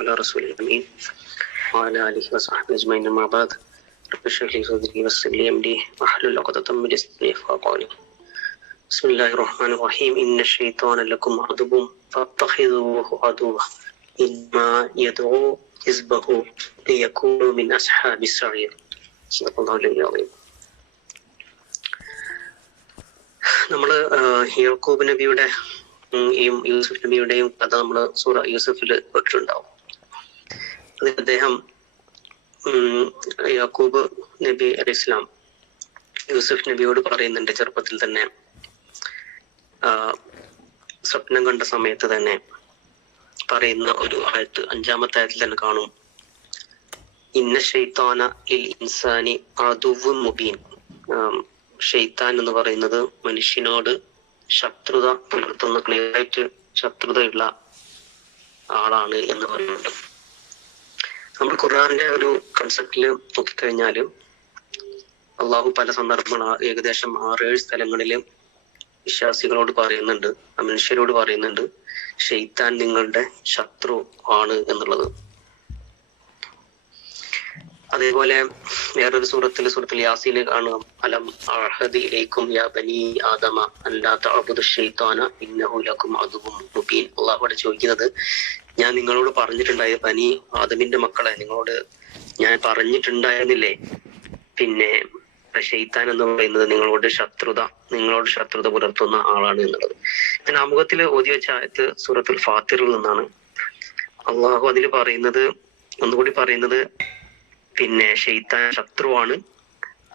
على رسول الأمين وعلى آله وصحبه أجمعين أما بعد رب اشرح لي صدري ويسر لي أمري واحلل عقدة من لساني يفقهوا قولي بسم الله الرحمن الرحيم إن الشيطان لكم عدو فاتخذوه عدوا إنما يدعو حزبه ليكونوا من أصحاب السعير صدق الله العظيم. നമ്മൾ യാക്കൂബ് നബിയുടെ യൂസുഫ് നബിയുടെയും കഥ നമ്മൾ സൂറ യൂസുഫിൽ കേട്ടിട്ടുണ്ടാവും. അതിൽ അദ്ദേഹം യാക്കൂബ് നബി അലൈഹി ഇസ്ലാം യൂസുഫ് നബിയോട് പറയുന്നുണ്ട്, ചെറുപ്പത്തിൽ തന്നെ സ്വപ്നം കണ്ട സമയത്ത് തന്നെ പറയുന്ന ഒരു ആയത്ത്, 5-ാമത്തെ ആയത്തിൽ തന്നെ കാണും, ഇന്ന ശൈത്താന ലിൽ ഇൻസാനി അദുവ്വുൻ മുബീൻ. ഷെയ്ത്താൻ എന്ന് പറയുന്നത് മനുഷ്യനോട് ശത്രുത പുലർത്തുന്ന, ക്ലിയറായിട്ട് ശത്രുതയുള്ള ആളാണ് എന്ന് പറയുന്നുണ്ട്. നമ്മൾ ഖുർആന്റെ ഒരു കൺസെപ്റ്റില് നോക്കിക്കഴിഞ്ഞാല് അള്ളാഹു പല സന്ദർഭങ്ങൾ ഏകദേശം 6-7 സ്ഥലങ്ങളില് വിശ്വാസികളോട് പറയുന്നുണ്ട്, മനുഷ്യരോട് പറയുന്നുണ്ട്, ഷെയ്ത്താൻ നിങ്ങളുടെ ശത്രു ആണ് എന്നുള്ളത്. അതേപോലെ വേറൊരു സൂറത്തിൽ യാസീനിൽ കാണുക, അലം അഹദിലേക്കും യാ ബനി ആദമ അല്ലാ തഅബുദു ശൈത്താന ഇന്നഹു ലക്കും അദുവ്വുൻ മുബീൻ. അല്ലാഹുവോട് ചോദിക്കുന്നത്, ഞാൻ നിങ്ങളോട് പറഞ്ഞിട്ടുണ്ടായ ബനി ആദമിന്റെ മക്കളെ, നിങ്ങളോട് ഞാൻ പറഞ്ഞിട്ടുണ്ടായിരുന്നില്ലേ, പിന്നെ ഷെയ്ത്താൻ എന്ന് പറയുന്നത് നിങ്ങളോട് ശത്രുത പുലർത്തുന്ന ആളാണ് എന്നുള്ളത്. ഞാൻ ആമുഖത്തിൽ ഓതി വെച്ച ആയത്ത് സൂറത്തുൽ ഫാത്തിറിൽ നിന്നാണ്. അള്ളാഹു അതിൽ പറയുന്നത്, ഒന്നുകൂടി പറയുന്നത്, പിന്നെ ഷെയ്ത്താൻ ശത്രുവാണ്,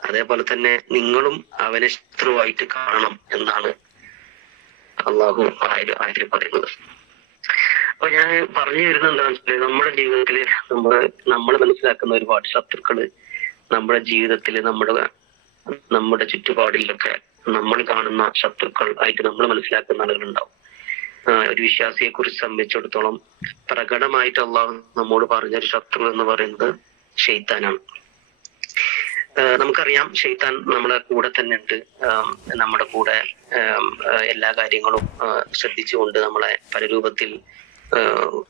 അതേപോലെ തന്നെ നിങ്ങളും അവനെ ശത്രുവായിട്ട് കാണണം എന്നാണ് അള്ളാഹു ആയതിൽ പറയുന്നത്. അപ്പൊ ഞാൻ പറഞ്ഞു വരുന്നത് എന്താണെന്ന് വെച്ചാൽ, നമ്മുടെ ജീവിതത്തില് നമ്മൾ മനസ്സിലാക്കുന്ന ഒരുപാട് ശത്രുക്കള് നമ്മുടെ ജീവിതത്തില് നമ്മുടെ ചുറ്റുപാടിലൊക്കെ നമ്മൾ കാണുന്ന ശത്രുക്കൾ ആയിട്ട് നമ്മൾ മനസ്സിലാക്കുന്ന ആളുകളുണ്ടാവും. ഒരു വിശ്വാസിയെ കുറിച്ച് സംബന്ധിച്ചിടത്തോളം പ്രകടമായിട്ട് അള്ളാഹു നമ്മോട് പറഞ്ഞൊരു ശത്രു എന്ന് പറയുന്നത് ഷെയ്ത്താനാണ്. നമുക്കറിയാം, ഷെയ്ത്താൻ നമ്മളെ കൂടെ തന്നെ ഉണ്ട്. നമ്മുടെ കൂടെ എല്ലാ കാര്യങ്ങളും ശ്രദ്ധിച്ചുകൊണ്ട് നമ്മളെ പല രൂപത്തിൽ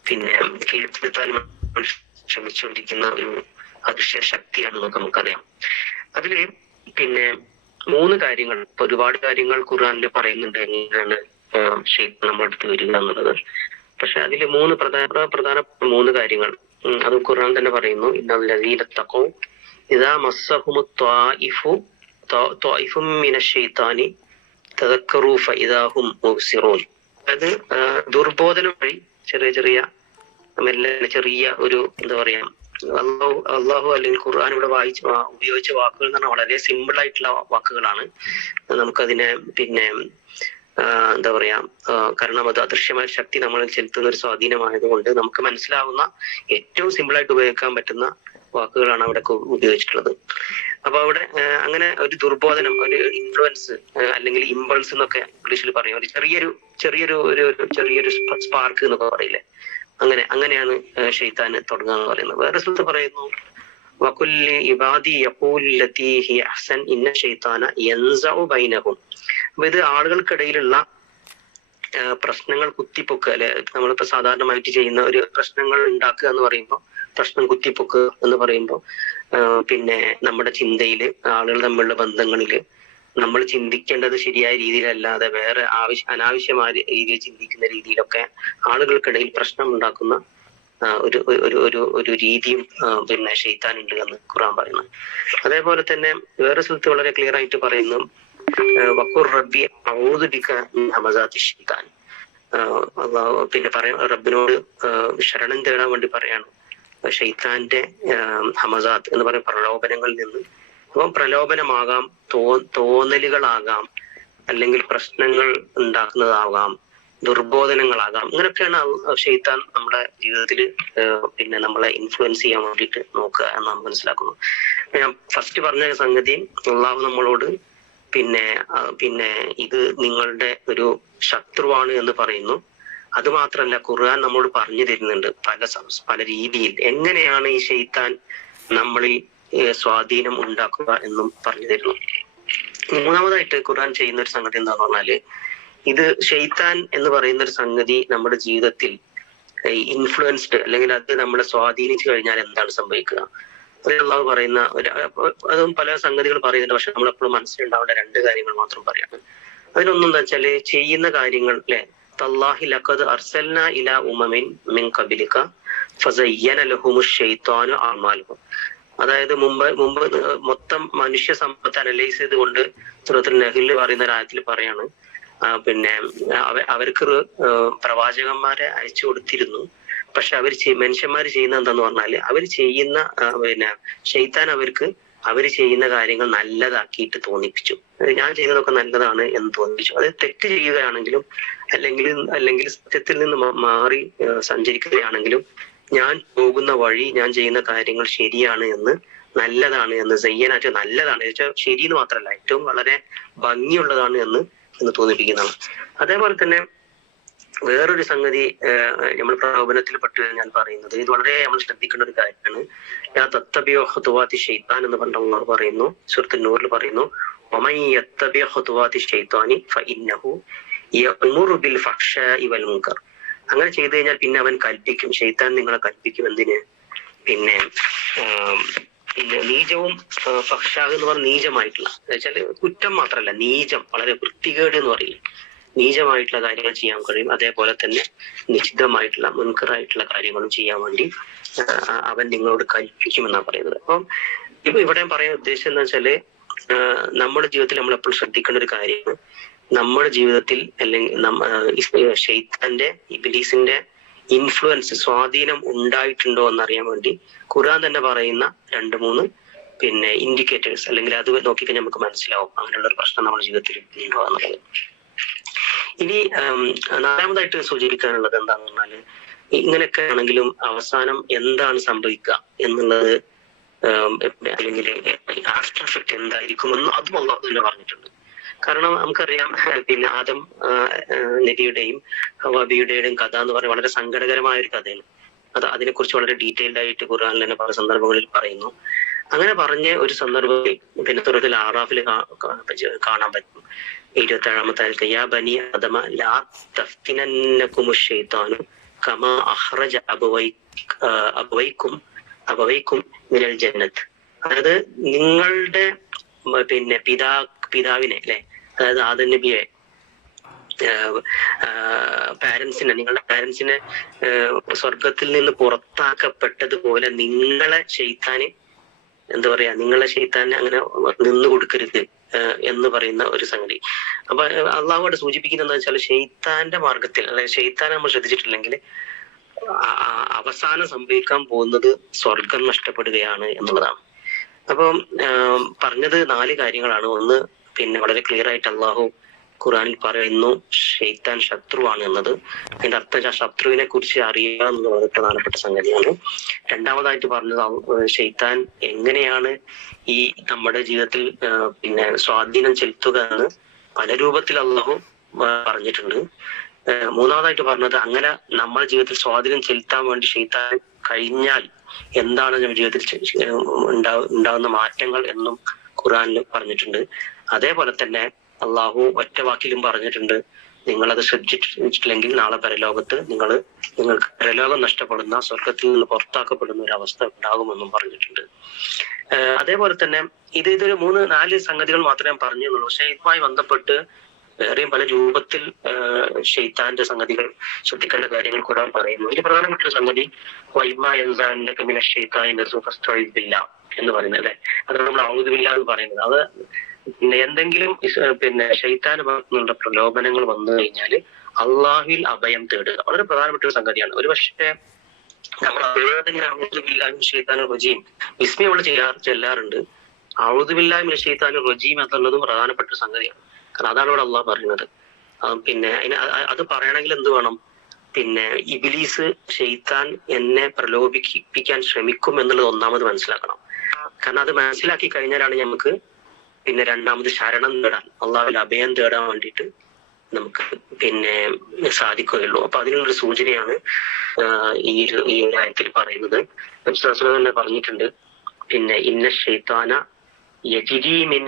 പിന്നെ കീഴ്പ്പെടുത്താൻ ശ്രമിച്ചുകൊണ്ടിരിക്കുന്ന ഒരു അദൃശ്യ ശക്തിയാണെന്നൊക്കെ നമുക്കറിയാം. അതില് പിന്നെ 3 കാര്യങ്ങൾ, ഒരുപാട് കാര്യങ്ങൾ ഖുർആനിൽ പറയുന്നുണ്ട് എങ്ങനെയാണ് ഷെയ്ത്താൻ നമ്മുടെ അടുത്ത് വരിക എന്നുള്ളത്. പക്ഷെ അതില് 3 പ്രധാനപ്പെട്ട 3 കാര്യങ്ങൾ അത് ഖുർആൻ തന്നെ പറയുന്നു. ഇന്നല്ലദീന തഖൗ ഇദാ മസ്സഹുമു ത്വായിഫും മിനശ് ശൈത്താനി തദക്കറൂ ഫഇദാ ഹും മുബ്സിറൂൻ. അതായത് ദുർബോധനം വഴി ചെറിയ ഒരു എന്താ പറയാ, അള്ളാഹു അല്ലെങ്കിൽ ഖുർആൻ ഇവിടെ ഉപയോഗിച്ച വാക്കുകൾ എന്ന് പറഞ്ഞാൽ വളരെ സിമ്പിൾ ആയിട്ടുള്ള വാക്കുകളാണ്. നമുക്കതിനെ പിന്നെ എന്താ പറയാ, കാരണം അത് അദൃശ്യമായ ശക്തി നമ്മളിൽ ചെലുത്തുന്ന ഒരു സ്വാധീനമായതുകൊണ്ട് നമുക്ക് മനസ്സിലാവുന്ന ഏറ്റവും സിമ്പിൾ ആയിട്ട് ഉപയോഗിക്കാൻ പറ്റുന്ന വാക്കുകളാണ് അവിടെ ഉപയോഗിച്ചിട്ടുള്ളത്. അപ്പൊ അവിടെ അങ്ങനെ ഒരു ദുർബോധനം, ഒരു ഇൻഫ്ലുവൻസ് അല്ലെങ്കിൽ ഇമ്പൾസ് എന്നൊക്കെ ഇംഗ്ലീഷിൽ പറയും, ഒരു ചെറിയൊരു സ്പാർക്ക് എന്നൊക്കെ പറയില്ലേ, അങ്ങനെയാണ് ഷെയ്ത്താൻ തുടങ്ങുക എന്ന് പറയുന്നത്. വേറെ സ്ഥലത്ത് പറയുന്നു, വകുല്ലി ഇബാദി യഖൂലു ലത്തി ഹിയ അഹ്സൻ ഇന്ന ശൈത്താന യൻസഉ ബൈനഹും. അപ്പൊ ഇത് ആളുകൾക്കിടയിലുള്ള പ്രശ്നങ്ങൾ കുത്തിപ്പൊക്കുക, അല്ലെ, നമ്മളിപ്പോ സാധാരണമായിട്ട് ചെയ്യുന്ന ഒരു പ്രശ്നങ്ങൾ ഉണ്ടാക്കുക എന്ന് പറയുമ്പോൾ, പ്രശ്നം കുത്തിപ്പൊക്കുക എന്ന് പറയുമ്പോൾ പിന്നെ നമ്മുടെ ചിന്തയില്, ആളുകൾ തമ്മിലുള്ള ബന്ധങ്ങളില് നമ്മൾ ചിന്തിക്കേണ്ടത് ശരിയായ രീതിയിലല്ലാതെ വേറെ അനാവശ്യമായ രീതിയിൽ ചിന്തിക്കുന്ന രീതിയിലൊക്കെ ആളുകൾക്കിടയിൽ പ്രശ്നം ഉണ്ടാക്കുന്ന ഒരു രീതിയും പിന്നെ ഷെയ്ത്താൻ ഉണ്ട് എന്ന് ഖുർആൻ പറയുന്നു. അതേപോലെ തന്നെ വേറെ സ്ഥലത്ത് വളരെ ക്ലിയർ ആയിട്ട് പറയുന്നു, വഖുർ റബ്ബി അഊദു ബിക മിൻ ഹമസാത്തി ശൈത്താൻ. പിന്നെ റബ്ബിനോട് ശരണം തേടാൻ വേണ്ടി പറയാണ് ഷെയ്ത്താന്റെ ഹമസാത്ത് എന്ന് പറയുന്ന പ്രലോഭനങ്ങളിൽ നിന്ന്. അപ്പം പ്രലോഭനമാകാം, തോന്നലുകളാകാം, അല്ലെങ്കിൽ പ്രശ്നങ്ങൾ ഉണ്ടാക്കുന്നതാകാം, ദുർബോധനങ്ങളാകാം. ഇങ്ങനെയൊക്കെയാണ് ഷെയ്ത്താൻ നമ്മുടെ ജീവിതത്തിൽ പിന്നെ നമ്മളെ ഇൻഫ്ലുവൻസ് ചെയ്യാൻ വേണ്ടിയിട്ട് നോക്കുക എന്ന് നാം മനസ്സിലാക്കുന്നു. ഞാൻ ഫസ്റ്റ് പറഞ്ഞ സംഗതി, അള്ളാഹു നമ്മളോട് പിന്നെ ഇത് നിങ്ങളുടെ ഒരു ശത്രുവാണ് എന്ന് പറയുന്നു. അത് മാത്രമല്ല, ഖുർആൻ നമ്മോട് പറഞ്ഞു തരുന്നുണ്ട് പല രീതിയിൽ എങ്ങനെയാണ് ഈ ഷെയ്ത്താൻ നമ്മളിൽ സ്വാധീനം ഉണ്ടാക്കുക എന്നും പറഞ്ഞു തരുന്നു. 3ാമതായിട്ട് ഖുർആൻ ചെയ്യുന്ന ഒരു സംഗതി എന്താന്ന് പറഞ്ഞാല്, ഇത് ഷെയ്ത്താൻ എന്ന് പറയുന്ന ഒരു സംഗതി നമ്മുടെ ജീവിതത്തിൽ ഇൻഫ്ലുവൻസ്ഡ് അല്ലെങ്കിൽ അത് നമ്മളെ സ്വാധീനിച്ചു കഴിഞ്ഞാൽ എന്താണ് സംഭവിക്കുക? അത് അള്ളാഹു പറയുന്ന അതും പല സംഗതികൾ പറയുന്നുണ്ട്. പക്ഷെ നമ്മളെപ്പോഴും മനസ്സിലുണ്ടാവേണ്ട രണ്ട് കാര്യങ്ങൾ മാത്രം പറയാണ്. അതിലൊന്നും എന്താ വെച്ചാല് ചെയ്യുന്ന കാര്യങ്ങൾ അല്ലെ, തല്ലാഹി ലഖദ് അർസൽന ഇലാ ഉമമിൻ മിൻ ഖബലിക ഫസയ്യന ലഹുമുശ് ശൈത്വാനു അഅ്മാലഹും. അതായത് മുമ്പ് മൊത്തം മനുഷ്യ സമ്പത്ത് അനലൈസ് ചെയ്തുകൊണ്ട് സൂറത്തുൽ നഹ്ലിൽ പറയുന്ന ഒരു ആയത്തിൽ പറയാണ്, പിന്നെ അവർക്ക് പ്രവാചകന്മാരെ അയച്ചു കൊടുത്തിരുന്നു. പക്ഷെ മനുഷ്യന്മാർ ചെയ്യുന്ന എന്താന്ന് പറഞ്ഞാല് അവര് ചെയ്യുന്ന പിന്നെ ശൈത്താൻ അവര് ചെയ്യുന്ന കാര്യങ്ങൾ നല്ലതാക്കിയിട്ട് തോന്നിപ്പിച്ചു. ഞാൻ ചെയ്യുന്നതൊക്കെ നല്ലതാണ് എന്ന് തോന്നിപ്പിച്ചു. അത് തെറ്റ് ചെയ്യുകയാണെങ്കിലും അല്ലെങ്കിൽ സത്യത്തിൽ നിന്ന് മാറി സഞ്ചരിക്കുകയാണെങ്കിലും ഞാൻ പോകുന്ന വഴി, ഞാൻ ചെയ്യുന്ന കാര്യങ്ങൾ ശരിയാണ് എന്ന്, നല്ലതാണ് എന്ന്, സയ്യനായിട്ട് നല്ലതാണ് വെച്ചാൽ ശരിയെന്ന് മാത്രമല്ല ഏറ്റവും വളരെ ഭംഗിയുള്ളതാണ് എന്ന് തോന്നിപ്പിക്കുന്നതാണ്. അതേപോലെ തന്നെ വേറൊരു സംഗതി നമ്മൾ പ്രലോഭനത്തിൽ പെട്ടു ഞാൻ പറയുന്നത്, ഇത് വളരെ നമ്മൾ ശ്രദ്ധിക്കേണ്ട ഒരു കാര്യമാണ്. യാ തത്തബിഉ ഖുതുവാതി ശൈത്താൻ എന്ന് പറഞ്ഞ അല്ലാഹു പറയുന്നു, സൂറത്തുൽ നൂറിൽ പറയുന്നു, വമൻ യത്തബിഉ ഖുതുവാതി ശൈത്താനി ഫഇന്നഹു യഅ്മുറു ബിൽ ഫഹ്ശാഇ വൽ മുൻകർ. അങ്ങനെ ചെയ്തു കഴിഞ്ഞാൽ പിന്നെ അവൻ കൽപ്പിക്കും, ശൈത്താൻ നിങ്ങളെ കൽപ്പിക്കും എന്തിന്? പിന്നെ നീചവും ഫഹ്ശാ എന്ന് പറഞ്ഞ നീചമായിട്ടുള്ള എന്നുവെച്ചാൽ കുറ്റം മാത്രമല്ല, നീചം, വളരെ വൃത്തികേട് എന്ന് പറയില്ല, നീചമായിട്ടുള്ള കാര്യങ്ങൾ ചെയ്യാൻ കഴിയും. അതേപോലെ തന്നെ നിഷിദ്ധമായിട്ടുള്ള മുൻകറായിട്ടുള്ള കാര്യങ്ങളും ചെയ്യാൻ വേണ്ടി അവൻ നിങ്ങളോട് കൽപ്പിക്കുമെന്നാണ് പറയുന്നത്. അപ്പം ഇവിടെ പറയാൻ ഉദ്ദേശം എന്ന് വെച്ചാല് നമ്മുടെ ജീവിതത്തിൽ നമ്മൾ എപ്പോഴും ശ്രദ്ധിക്കേണ്ട ഒരു കാര്യമാണ്, നമ്മുടെ ജീവിതത്തിൽ അല്ലെങ്കിൽ ശൈത്താന്റെ ഇബ്ലീസിന്റെ ഇൻഫ്ലുവൻസ്, സ്വാധീനം ഉണ്ടായിട്ടുണ്ടോ എന്നറിയാൻ വേണ്ടി ഖുർആൻ തന്നെ പറയുന്ന 2-3 പിന്നെ ഇൻഡിക്കേറ്റേഴ്സ്, അല്ലെങ്കിൽ അത് നോക്കിക്കഴിഞ്ഞാൽ നമുക്ക് മനസ്സിലാവും അങ്ങനെയുള്ള ഒരു പ്രശ്നം നമ്മുടെ ജീവിതത്തിൽ ഉണ്ടോ എന്നുള്ളത്. ഇനി നാലാമതായിട്ട് സൂചിപ്പിക്കാനുള്ളത് എന്താന്ന് പറഞ്ഞാല്, ഇങ്ങനെയൊക്കെ ആണെങ്കിലും അവസാനം എന്താണ് സംഭവിക്കുക എന്നുള്ളത്, അല്ലെങ്കിൽ ആഫ്റ്റർ എഫക്ട് എന്തായിരിക്കുമെന്ന് അതും അല്ലാഹു തന്നെ പറഞ്ഞിട്ടുണ്ട്. കാരണം നമുക്കറിയാം, പിന്നെ ആദം നബിയുടെയും ഹവ്വാബിയുടെയും കഥ എന്ന് പറയുന്നത് വളരെ സങ്കടകരമായ ഒരു കഥയാണ്. അതിനെക്കുറിച്ച് വളരെ ഡീറ്റെയിൽഡ് ആയിട്ട് ഖുർആനിൽ തന്നെ പല സന്ദർഭങ്ങളിൽ പറയുന്നു. അങ്ങനെ പറഞ്ഞ ഒരു സന്ദർഭത്തിൽ പിന്നെ സൂറത്തുൽ അറാഫിൽ കാണാൻ പറ്റും, 27-ാമത്തെ ആയത്തിൽ, യാ ബനി ആദമ ലാ തഫ്തിനന്നകുമുശ് ശൈത്താനു കമാ അഖ്റജ അബവൈക്കും മിനൽ ജന്നത്ത്. അതായത് നിങ്ങളുടെ പിന്നെ പിതാവിനെ അല്ലെ, അതായത് ആദം നബിയെ, നിങ്ങളുടെ പാരന്റ്സിനെ സ്വർഗത്തിൽ നിന്ന് പുറത്താക്കപ്പെട്ടതുപോലെ നിങ്ങളെ ശൈത്താന് നിങ്ങളെ ശൈത്താന് അങ്ങനെ നിന്നു കൊടുക്കരുത് എന്ന് പറയുന്ന ഒരു സംഗതി. അപ്പൊ അള്ളാഹു അവിടെ സൂചിപ്പിക്കുന്നത് എന്താ വെച്ചാൽ, ശൈത്താന്റെ മാർഗത്തിൽ, അല്ലെ ശൈത്താനെ നമ്മൾ ശ്രദ്ധിച്ചിട്ടില്ലെങ്കിൽ അവസാനം സംഭവിക്കാൻ പോകുന്നത് സ്വർഗം നഷ്ടപ്പെടുകയാണ് എന്നുള്ളതാണ്. അപ്പം പറഞ്ഞത് 4 കാര്യങ്ങളാണ്. ഒന്ന്, പിന്നെ വളരെ ക്ലിയർ ആയിട്ട് അള്ളാഹു ഖുർആനിൽ പറയുന്നു ശൈത്താൻ ശത്രുവാണ് എന്നത്. അതിന്റെ അർത്ഥം ശത്രുവിനെ കുറിച്ച് അറിയുക എന്നുള്ളത് പ്രധാനപ്പെട്ട സംഗതിയാണ്. രണ്ടാമതായിട്ട് പറഞ്ഞത് ശൈത്താൻ എങ്ങനെയാണ് ഈ നമ്മുടെ ജീവിതത്തിൽ പിന്നെ സ്വാധീനം ചെലുത്തുക എന്ന് പല രൂപത്തിൽ അള്ളാഹു പറഞ്ഞിട്ടുണ്ട്. മൂന്നാമതായിട്ട് പറഞ്ഞത് അങ്ങനെ നമ്മുടെ ജീവിതത്തിൽ സ്വാധീനം ചെലുത്താൻ വേണ്ടി ശൈത്താൻ കഴിഞ്ഞാൽ എന്താണ് നമ്മുടെ ജീവിതത്തിൽ ഉണ്ടാകുന്ന മാറ്റങ്ങൾ എന്നും ഖുർആനിൽ പറഞ്ഞിട്ടുണ്ട്. അതേപോലെ തന്നെ അള്ളാഹു ഒറ്റ വാക്കിലും പറഞ്ഞിട്ടുണ്ട്, നിങ്ങളത് ശ്രദ്ധിച്ചിട്ടില്ലെങ്കിൽ നാളെ പരലോകത്ത് നിങ്ങൾക്ക് പരലോകം നഷ്ടപ്പെടുന്ന, സ്വർഗത്തിൽ നിന്ന് പുറത്താക്കപ്പെടുന്ന ഒരു അവസ്ഥ ഉണ്ടാകുമെന്നും പറഞ്ഞിട്ടുണ്ട്. അതേപോലെ തന്നെ ഇതൊരു 3-4 സംഗതികൾ മാത്രമേ ഞാൻ പറഞ്ഞുള്ളൂ. പക്ഷെ ഇതുമായി ബന്ധപ്പെട്ട് വേറെയും പല രൂപത്തിൽ ശൈത്താന്റെ സംഗതികൾ, ശ്രദ്ധിക്കേണ്ട കാര്യങ്ങൾ ഖുർആൻ പറയുന്നു. ഇതിൽ പ്രധാനപ്പെട്ട സംഗതി എന്ന് പറയുന്നത് അല്ലെ, അത് നമ്മൾ ഔദുബില്ലാ എന്ന് പറയുന്നത്. അത് പിന്നെ എന്തെങ്കിലും പിന്നെ ശൈത്താന് ഭാഗത്തുനിന്നുള്ള പ്രലോഭനങ്ങൾ വന്നു കഴിഞ്ഞാല് അള്ളാഹുവിൽ അഭയം തേടുക വളരെ പ്രധാനപ്പെട്ട ഒരു സംഗതിയാണ്. ഒരു പക്ഷേ നമ്മൾ ഔദുബില്ലാഹിമിനശ്ശൈത്താനിർ റജീം വിസ്മി നമ്മൾ ചെല്ലാറുണ്ട്. ഔദുബില്ലാഹിമിനശ്ശൈത്താനിർ റജീം എന്നുള്ളതും പ്രധാനപ്പെട്ട ഒരു സംഗതിയാണ്. കാരണം അതാണ് ഇവിടെ അള്ളാഹ് പറയുന്നത്. പിന്നെ അത് പറയണമെങ്കിൽ എന്ത് വേണം? പിന്നെ ഇബ്ലീസ്, ശൈത്താൻ എന്നെ പ്രലോഭിപ്പിക്കാൻ ശ്രമിക്കും എന്നുള്ളത് ഒന്നാമത് മനസ്സിലാക്കണം. കാരണം അത് മനസ്സിലാക്കി കഴിഞ്ഞാലാണ് നമുക്ക് പിന്നെ രണ്ടാമത് ശരണം തേടാൻ, അള്ളാഹുവിൽ അഭയം തേടാൻ വേണ്ടിയിട്ട് നമുക്ക് പിന്നെ സാധിക്കുകയുള്ളൂ. അപ്പൊ അതിനുള്ളൊരു സൂചനയാണ് ഈ ഒരു ആയത്തിൽ പറയുന്നത്. തന്നെ പറഞ്ഞിട്ടുണ്ട്, പിന്നെ ഇന്ന ശൈത്താന യജിരി മിൻ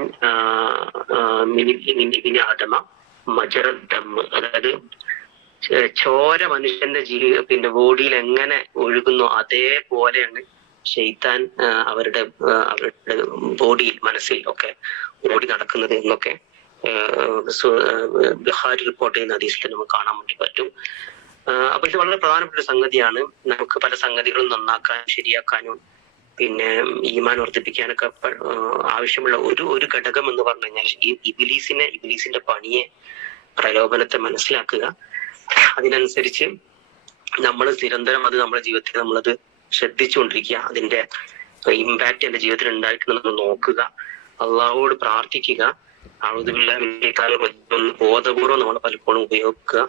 ഇബ്നി ആദമ മജറ ദം, അതായത് ചോര മനുഷ്യന്റെ പിന്നെ ബോഡിയിൽ എങ്ങനെ ഒഴുകുന്നോ അതേപോലെയാണ് ഷെയ്ത്താൻ അവരുടെ ബോഡിയിൽ, മനസ്സിൽ ഒക്കെ ഓടി നടക്കുന്നത് എന്നൊക്കെ ബുഖാരി റിപ്പോർട്ട് ചെയ്യുന്ന ഹദീസിൽ നമുക്ക് കാണാൻ വേണ്ടി പറ്റും. അപ്പൊ ഇത് വളരെ പ്രധാനപ്പെട്ട ഒരു സംഗതിയാണ്. നമുക്ക് പല സംഗതികളും നന്നാക്കാനും ശരിയാക്കാനും പിന്നെ ഈമാൻ വർദ്ധിപ്പിക്കാനൊക്കെ ആവശ്യമുള്ള ഒരു ഘടകം എന്ന് പറഞ്ഞു കഴിഞ്ഞാൽ ഈ ഇബിലീസിന്റെ പണിയെ, പ്രലോഭനത്തെ മനസ്സിലാക്കുക, അതിനനുസരിച്ച് നമ്മൾ നിരന്തരം അത് നമ്മുടെ ജീവിതത്തിൽ നമ്മളത് ശ്രദ്ധിച്ചുകൊണ്ടിരിക്കുക, അതിന്റെ ഇമ്പാക്ട് എന്റെ ജീവിതത്തിൽ ഉണ്ടായിട്ടുണ്ടെന്ന് നോക്കുക, അള്ളാഹുവോട് പ്രാർത്ഥിക്കുക, ബോധപൂർവ്വം നമ്മൾ പലപ്പോഴും ഉപയോഗിക്കുക.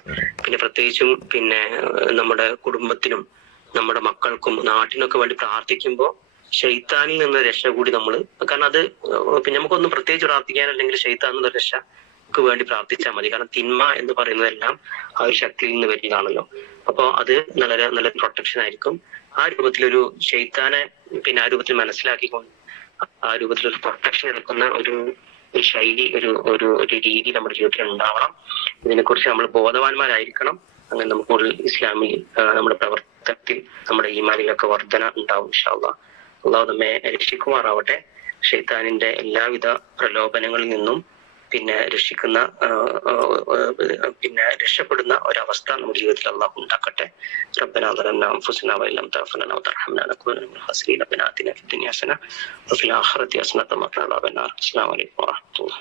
പിന്നെ പ്രത്യേകിച്ചും പിന്നെ നമ്മുടെ കുടുംബത്തിനും നമ്മുടെ മക്കൾക്കും നാട്ടിനൊക്കെ വേണ്ടി പ്രാർത്ഥിക്കുമ്പോൾ ശൈത്താനിൽ നിന്ന് രക്ഷ കൂടി നമ്മൾ, കാരണം അത് പിന്നെ നമുക്കൊന്നും പ്രത്യേകിച്ച് പ്രാർത്ഥിക്കാനല്ലെങ്കിൽ ശൈത്താനിൽ നിന്ന് രക്ഷക്ക് വേണ്ടി പ്രാർത്ഥിച്ചാൽ മതി. കാരണം തിന്മ എന്ന് പറയുന്നതെല്ലാം ആ ഒരു ശക്തിയിൽ നിന്ന് വരുന്നതാണല്ലോ. അപ്പൊ അത് നല്ല പ്രൊട്ടക്ഷൻ ആയിരിക്കും. ആ രൂപത്തിലൊരു ശൈത്താനെ പിന്നെ ആ രൂപത്തിൽ മനസ്സിലാക്കിക്കൊണ്ട് ആ രൂപത്തിലൊരു പ്രൊട്ടക്ഷൻ എടുക്കുന്ന ഒരു ശൈലി, ഒരു രീതി നമ്മുടെ ജീവിതത്തിൽ ഉണ്ടാവണം. ഇതിനെക്കുറിച്ച് നമ്മൾ ബോധവാന്മാരായിരിക്കണം. അങ്ങനെ നമുക്ക് ഇസ്ലാമിൽ നമ്മുടെ പ്രവർത്തനത്തിൽ നമ്മുടെ ഈമാനിലൊക്കെ വർധന ഉണ്ടാവും ഇൻഷാ അല്ലാഹ്. അള്ളാഹു നമ്മെ രക്ഷിക്കുമാറാവട്ടെ. ശൈത്താനിന്റെ എല്ലാവിധ പ്രലോഭനങ്ങളിൽ നിന്നും പിന്നെ രക്ഷപ്പെടുന്ന ഒരവസ്ഥ നമ്മുടെ ജീവിതത്തിൽ അള്ളാഹു ഉണ്ടാക്കട്ടെ. ربنا ظلمنا أنفسنا وإن لم تغفر لنا وترحمنا لنكونن من الخاسرين. ربنا آتنا في الدنيا حسنة وفي الآخرة حسنة وقنا عذاب النار. السلام عليكم ورحمة الله.